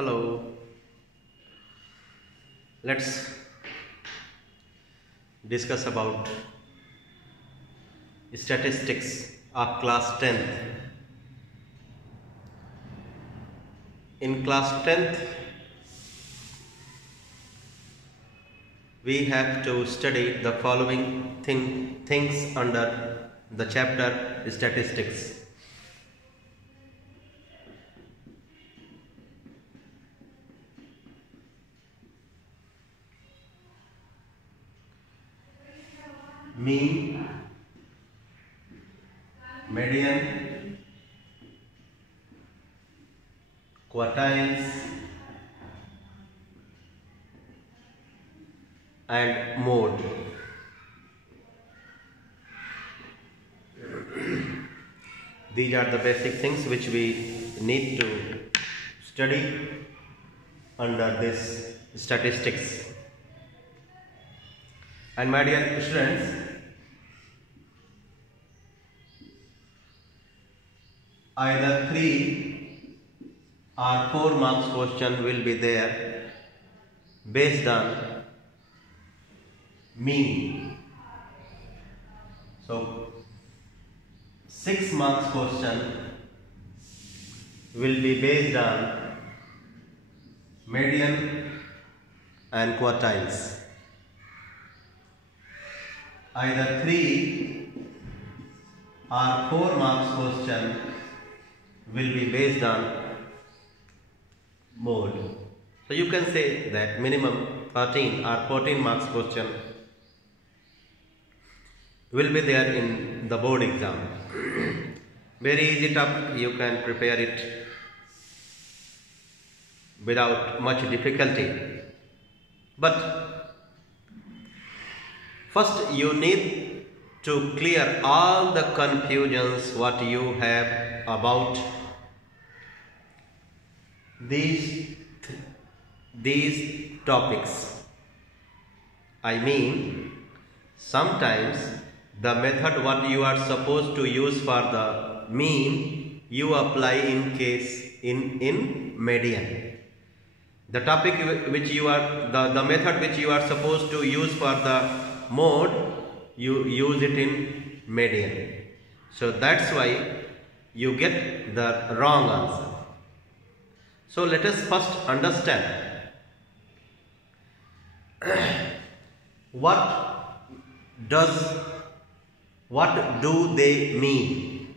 Hello, let's discuss about statistics of class 10th. In class 10th, we have to study the following things under the chapter statistics. Mean, median, quartiles, and mode. These are the basic things which we need to study under this statistics. And my dear students, either 3 or 4 marks question will be there based on mean. So 6 marks question will be based on median and quartiles. Either 3 or 4 marks question will be based on mode. So you can say that minimum 13 or 14 marks question will be there in the board exam. Very easy topic, you can prepare it without much difficulty. But first you need to clear all the confusions what you have about these topics. I mean, sometimes the method what you are supposed to use for the mean, you apply in case in median. The topic which you are, the method which you are supposed to use for the mode, you use it in median. So that's why you get the wrong answer. So let us first understand what do they mean?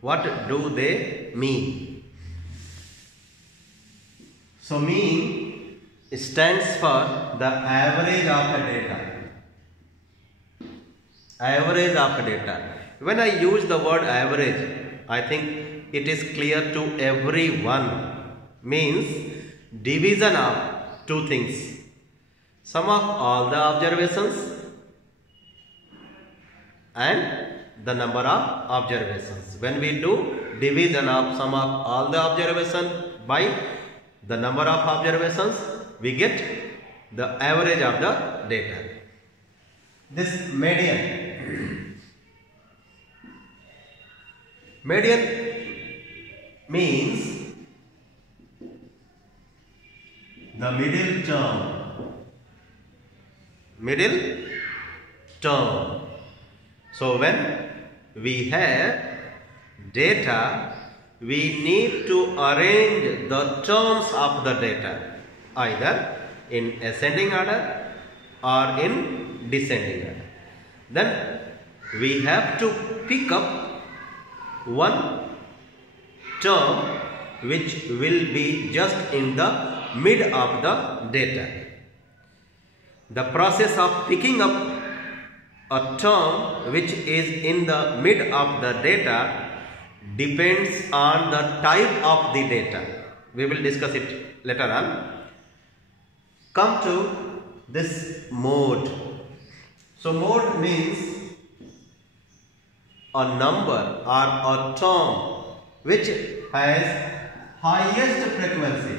What do they mean? So mean stands for the average of the data. Average of the data. When I use the word average, I think it is clear to everyone. Means division of two things. Sum of all the observations and the number of observations. When we do division of sum of all the observations by the number of observations, we get the average of the data. This median. Median means the middle term. Middle term. So when we have data, we need to arrange the terms of the data either in ascending order or in descending order. Then we have to pick up one term which will be just in the mid of the data. The process of picking up a term which is in the mid of the data depends on the type of the data. We will discuss it later on. Come to this mode. So mode means a number or a term which has highest frequency.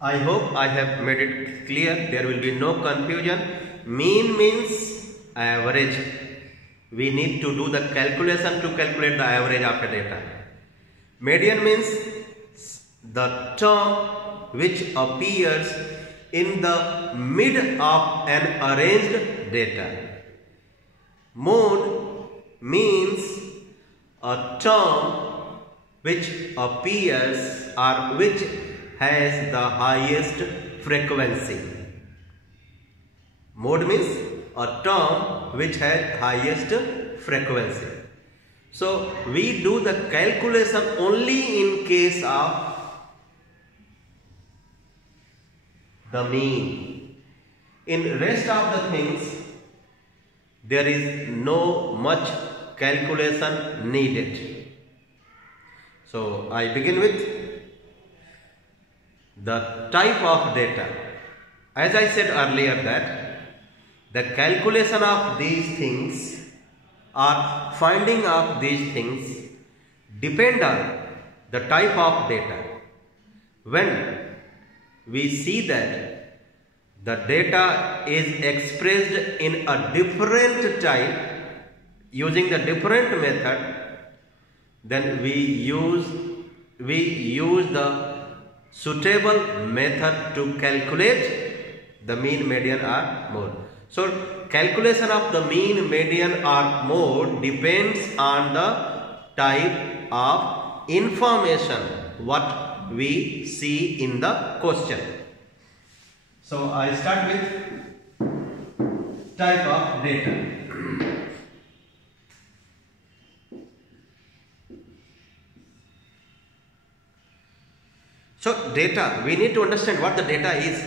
I hope I have made it clear. There will be no confusion. Mean means average. we need to do the calculation to calculate the average of the data. Median means the term which appears in the mid of an arranged data. Mode means a term which appears or which has the highest frequency. Mode means a term which has highest frequency. So we do the calculation only in case of the mean. In rest of the things there is no much calculation needed. So I begin with the type of data. As I said earlier that the calculation of these things or finding of these things depend on the type of data. When we see that the data is expressed in a different type using the different method, then we use the suitable method to calculate the mean, median or mode. So calculation of the mean, median or mode depends on the type of information what we see in the question. So I start with type of data. So data, we need to understand what the data is.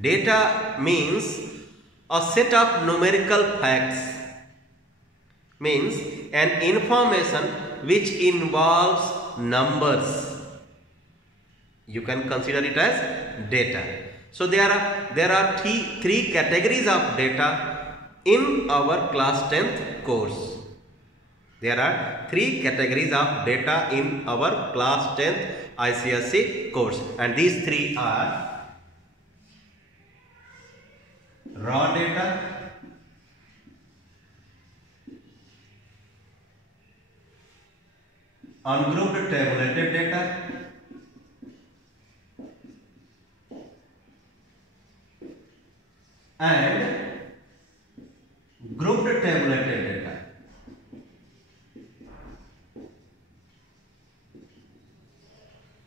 Data means a set of numerical facts, means an information which involves numbers. You can consider it as data. So there are three categories of data in our class 10th course. There are three categories of data in our class 10th ICSE course, and these three are raw data, ungrouped tabulated data, and grouped tabulated data.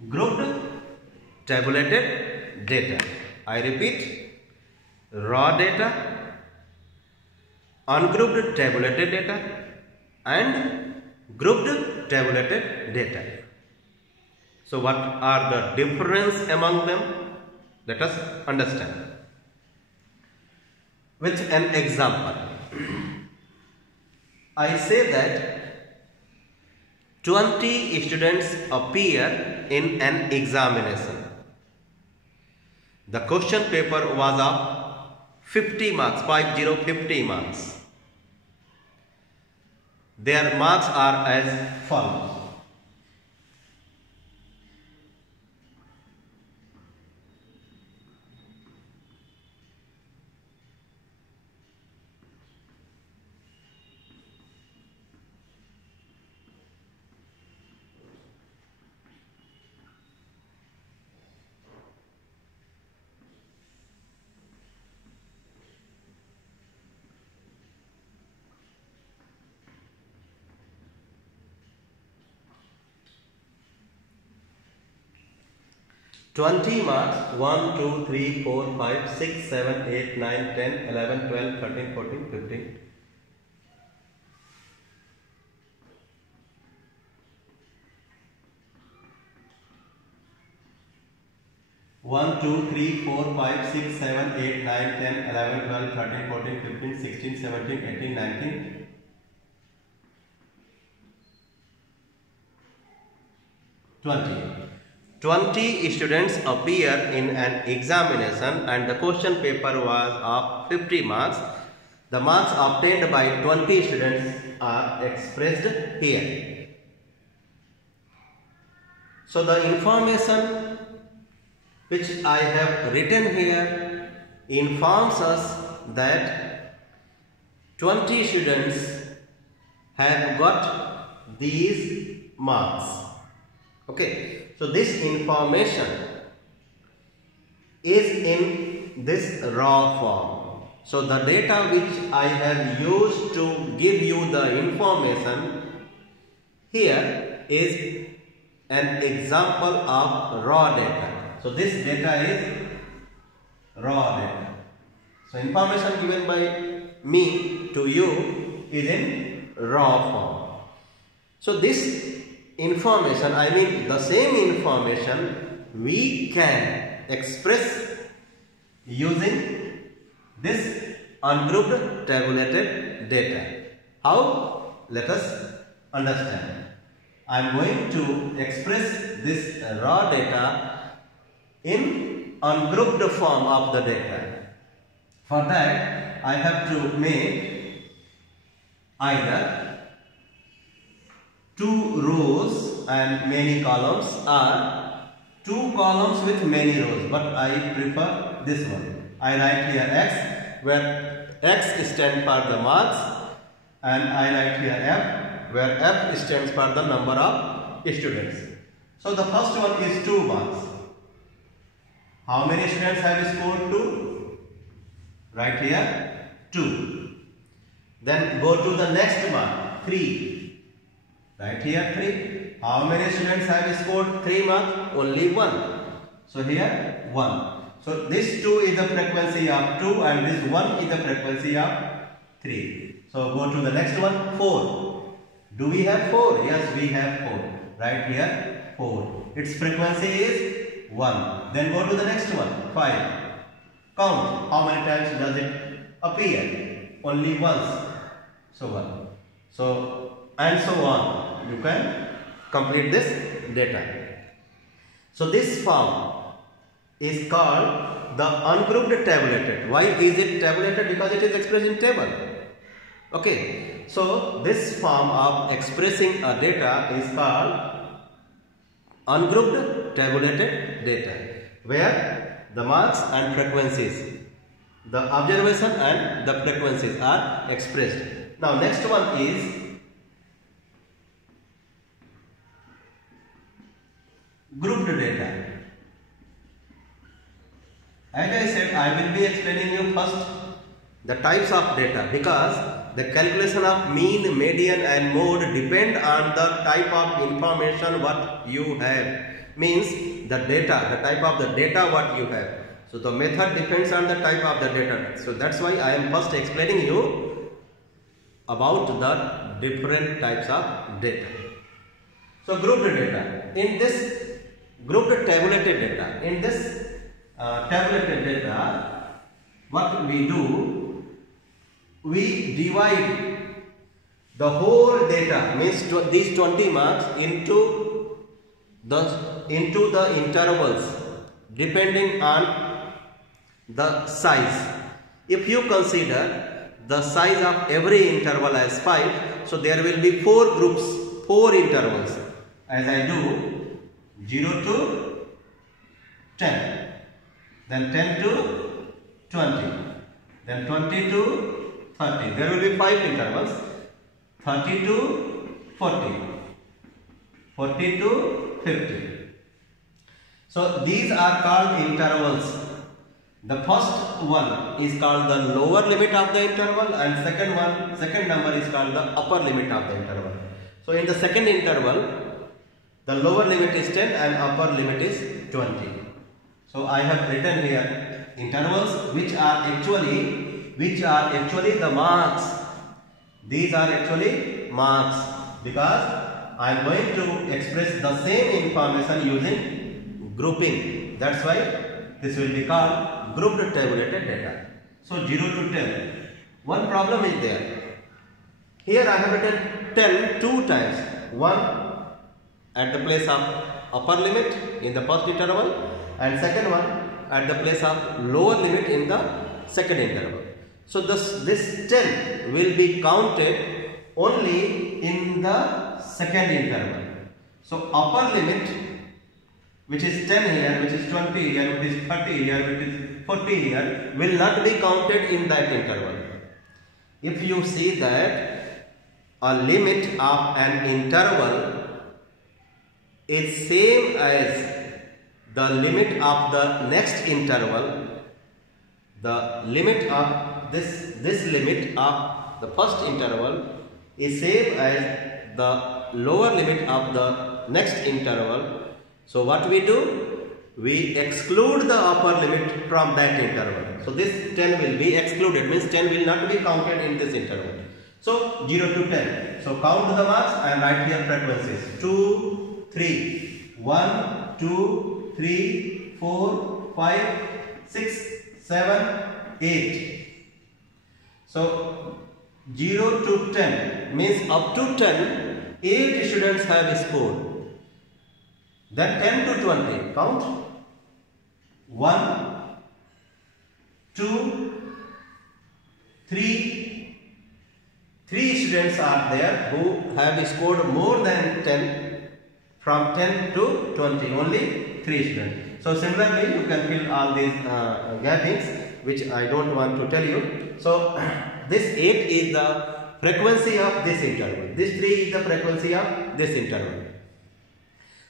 Grouped tabulated data. I repeat, raw data, ungrouped tabulated data and grouped tabulated data. So what are the difference among them? Let us understand with an example. I say that 20 students appear in an examination. The question paper was of 50 marks, 50 marks. Their marks are as follows. Twenty marks, 1, 2, 3, 4, 5, 6, 7, 8, 9, 10, 11, 12, 13, 14, 15. 1, 2, 3, 4, 5, 6, 7, 8, 9, 10, 11, 12, 13, 14, 15, 16, 17, 18, 19, 20. 20 students appear in an examination and the question paper was of 50 marks. The marks obtained by 20 students are expressed here. So the information which I have written here informs us that 20 students have got these marks. Okay, so this information is in this raw form. So the data which I have used to give you the information here is an example of raw data. So this data is raw data. So information given by me to you is in raw form. So this information, I mean the same information, we can express using this ungrouped tabulated data. How? Let us understand. I am going to express this raw data in ungrouped form of the data. For that, I have to make either 2 rows and many columns or 2 columns with many rows, but I prefer this one. I write here X, where X stands for the marks, and I write here F, where F stands for the number of students. So the first one is 2 marks. How many students have scored 2? Right here 2. Then go to the next mark, 3. Right here 3. How many students have scored 3 marks? Only 1. So here 1. So this 2 is the frequency of 2 and this 1 is the frequency of 3. So go to the next one, 4. Do we have 4? Yes, we have 4. Right here 4. Its frequency is 1. Then go to the next one, 5. Count. How many times does it appear? Only once. So 1. So and so on. You can complete this data. So this form is called the ungrouped tabulated. Why is it tabulated? Because it is expressed in table. Okay. So this form of expressing a data is called ungrouped tabulated data, where the marks and frequencies, the observation and the frequencies are expressed. Now next one is grouped data. As I said, I will be explaining you first the types of data, because the calculation of mean, median and mode depend on the type of information what you have. Means the data, the type of the data what you have. So the method depends on the type of the data. So that's why I am first explaining you about the different types of data. So grouped data. In this grouped tabulated data, in this tabulated data, what we do, we divide the whole data, means these 20 marks into the intervals depending on the size. If you consider the size of every interval as 5, so there will be 4 groups, 4 intervals. As I do 0 to 10, then 10 to 20, then 20 to 30. There will be 5 intervals. 30 to 40, 40 to 50. So these are called intervals. The first one is called the lower limit of the interval, and second number is called the upper limit of the interval. So in the second interval, the lower limit is 10 and upper limit is 20. So I have written here intervals which are actually the marks. These are actually marks, because I am going to express the same information using grouping. That's why this will be called grouped tabulated data. So 0 to 10. One problem is there. Here I have written 10 2 times. One at the place of upper limit in the first interval, and second one at the place of lower limit in the second interval. So this 10 will be counted only in the second interval. So upper limit, which is 10 here, which is 20 here, which is 30 here, which is 40 here, will not be counted in that interval. If you see that a limit of an interval is same as the limit of the next interval. The limit of this limit of the first interval is same as the lower limit of the next interval. So what we do? We exclude the upper limit from that interval. So this 10 will be excluded, means 10 will not be counted in this interval. So 0 to 10. So count the marks and write here frequencies. 2, 3, 1, 2, 3, 4, 5, 6, 7, 8. So 0 to 10 means up to 10, 8 students have scored. Then 10 to 20, count. 1, 2, 3. 3 students are there who have scored more than 10. From 10 to 20, only 3 students. So similarly, you can fill all these gappings, which I don't want to tell you. So this 8 is the frequency of this interval. This 3 is the frequency of this interval.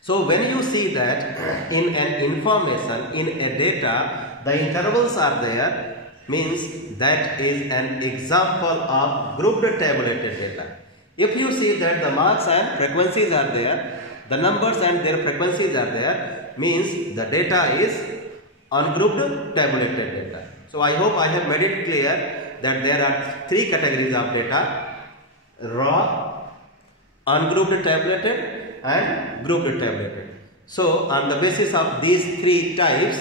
So when you see that in an information, in a data, the intervals are there, means that is an example of grouped tabulated data. If you see that the marks and frequencies are there, the numbers and their frequencies are there, means the data is ungrouped tabulated data. So I hope I have made it clear that there are 3 categories of data: raw, ungrouped tabulated, and grouped tabulated. So on the basis of these 3 types,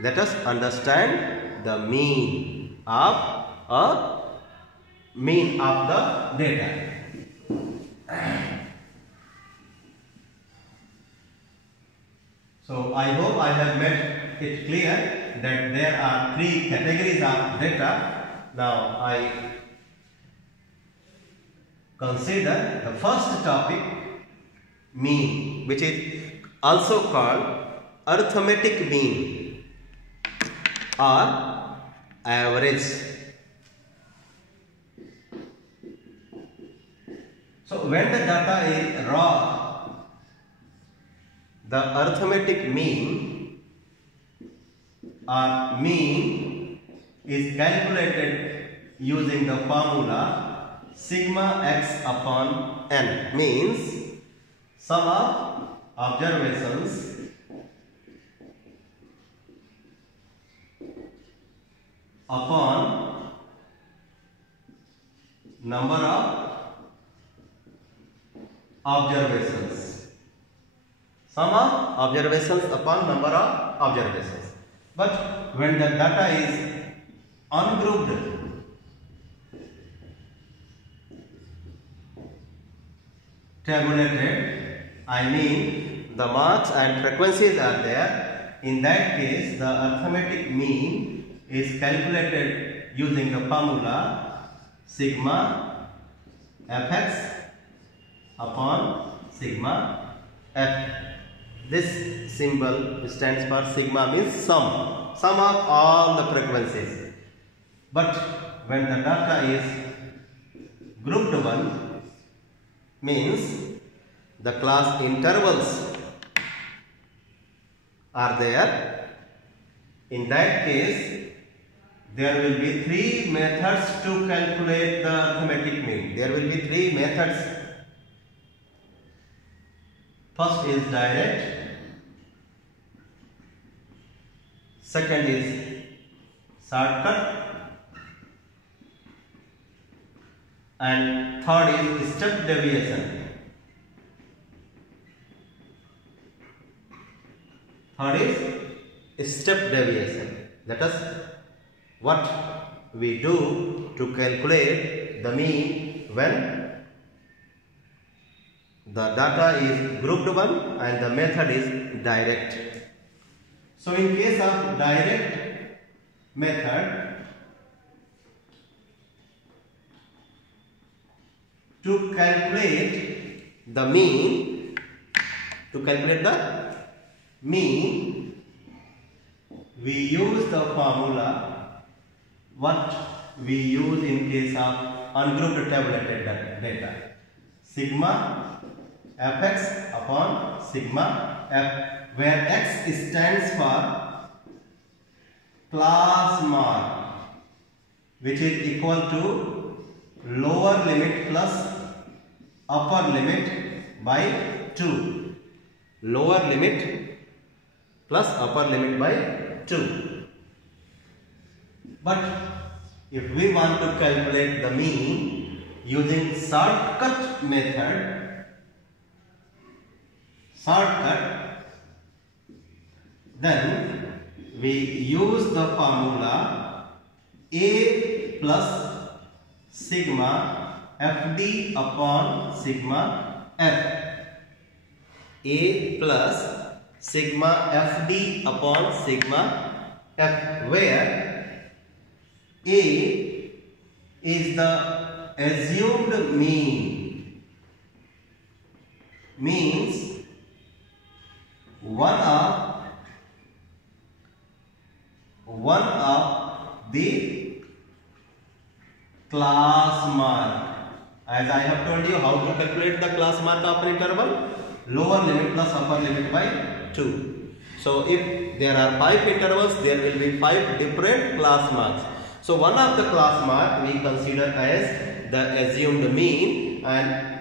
let us understand the mean of the data. So I hope I have made it clear that there are 3 categories of data. Now I consider the first topic, mean, which is also called arithmetic mean or average. So when the data is raw, the arithmetic mean or mean is calculated using the formula sigma x upon n, means sum of observations upon number of observations. Sum of observations upon number of observations. But when the data is ungrouped, tabulated, I mean the marks and frequencies are there, in that case the arithmetic mean is calculated using the formula sigma fx upon sigma f. This symbol stands for sigma, means sum of all the frequencies. But when the data is grouped one, means the class intervals are there. In that case, there will be 3 methods to calculate the arithmetic mean. There will be 3 methods. First is direct, second is shortcut, and third is step deviation. Third is step deviation. That is what we do to calculate the mean when the data is grouped one and the method is direct. So in case of direct method, to calculate the mean, we use the formula what we use in case of ungrouped tabulated data. Sigma fx upon sigma f, where x stands for class mark, which is equal to lower limit plus upper limit by 2. Lower limit plus upper limit by 2. But if we want to calculate the mean using shortcut method, then we use the formula A plus sigma fd upon sigma f. A plus sigma fd upon sigma f, where A is the assumed mean, means one of the class mark. As I have told you how to calculate the class mark of an interval, lower limit plus upper limit by 2. So if there are 5 intervals, there will be 5 different class marks. So one of the class mark we consider as the assumed mean and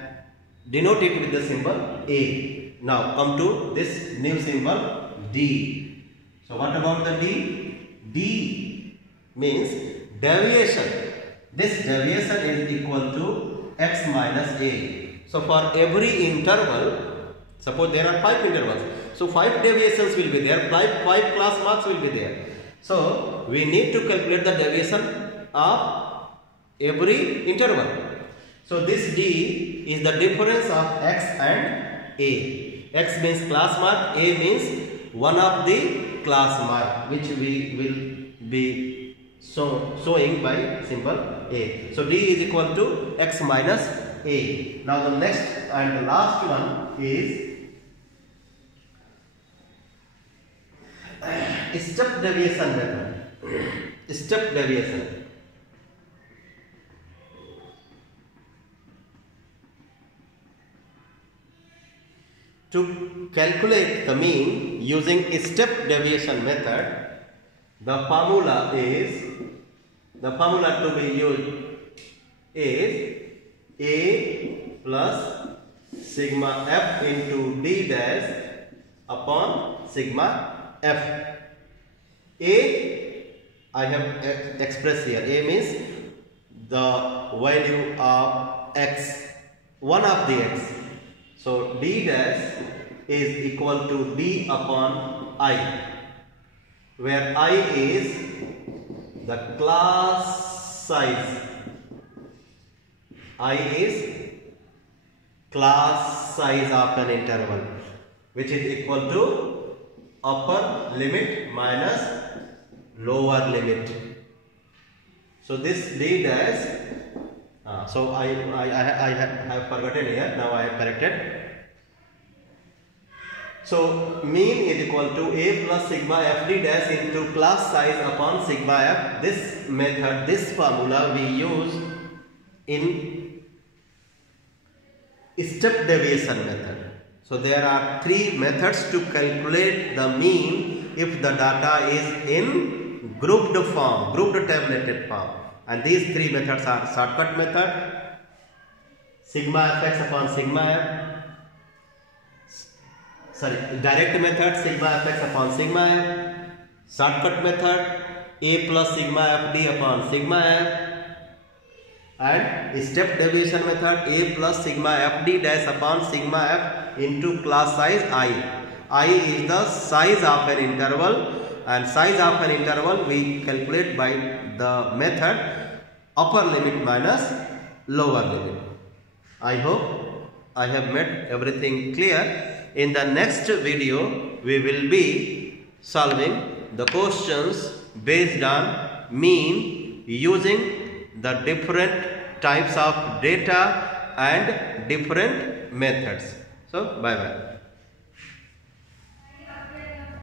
denote it with the symbol A. Now come to this new symbol D. So what about the D? D means deviation. This deviation is equal to x minus A. So for every interval, suppose there are 5 intervals, so 5 deviations will be there, 5 class marks will be there. So we need to calculate the deviation of every interval. So this D is the difference of x and A. X means class mark, A means one of the class mark, which we will be showing by symbol A. So D is equal to x minus A. Now the next and the last one is step deviation method. Step deviation. To calculate the mean using step deviation method, the formula to be used is A plus sigma f into D dash upon sigma f. A I have expressed here. A means the value of x, one of the x. So D dash is equal to D upon I, where I is the class size. I is class size of an interval, which is equal to upper limit minus lower limit. So this D dash, so I have forgotten here, now I have corrected. So mean is equal to A plus sigma fd dash into class size upon sigma f. This method, this formula we use in step deviation method. So there are 3 methods to calculate the mean if the data is in grouped form, grouped tabulated form. And these 3 methods are shortcut method, sigma fx upon sigma f, direct method sigma fx upon sigma f, shortcut method A plus sigma fd upon sigma f, and step deviation method A plus sigma fd dash upon sigma f into class size I. I is the size of an interval, and size of an interval we calculate by the method upper limit minus lower limit. I hope I have made everything clear. In the next video, we will be solving the questions based on mean using the different types of data and different methods. So, bye bye.